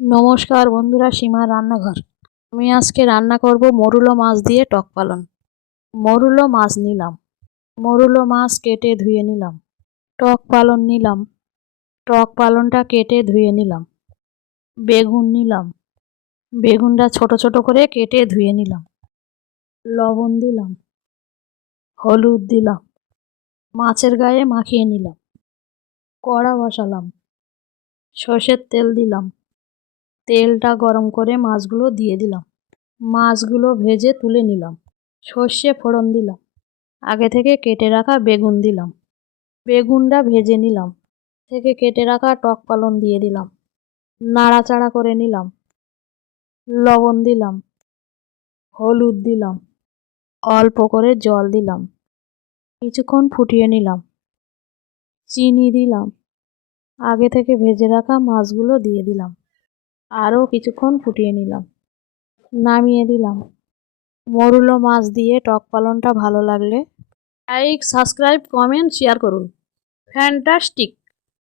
নমস্কার বন্ধুরা, সীমার রান্নাঘর। আমি আজকে রান্না করব মরুলো মাছ দিয়ে টক পালন। মরুলো মাছ নিলাম, মরুলো মাছ কেটে ধুয়ে নিলাম। টক পালন নিলাম, টক পালনটা কেটে ধুয়ে নিলাম। বেগুন নিলাম, বেগুনটা ছোট ছোট করে কেটে ধুয়ে নিলাম। লবণ দিলাম, হলুদ দিলাম, মাছের গায়ে মাখিয়ে নিলাম। কড়া বসালাম, সর্ষের তেল দিলাম। তেলটা গরম করে মাছগুলো দিয়ে দিলাম। মাছগুলো ভেজে তুলে নিলাম। সর্ষে ফোড়ন দিলাম। আগে থেকে কেটে রাখা বেগুন দিলাম। বেগুনটা ভেজে নিলাম। থেকে কেটে রাখা টক পালন দিয়ে দিলাম। নাড়াচাড়া করে নিলাম। লবণ দিলাম, হলুদ দিলাম, অল্প করে জল দিলাম। কিছুক্ষণ ফুটিয়ে নিলাম। চিনি দিলাম। আগে থেকে ভেজে রাখা মাছগুলো দিয়ে দিলাম। আরও কিছুক্ষণ ফুটিয়ে নিলাম। নামিয়ে দিলাম। মরুলো মাছ দিয়ে টক পালনটা ভালো লাগলে লাইক, সাবস্ক্রাইব, কমেন্ট, শেয়ার করুন। ফ্যান্টাস্টিক।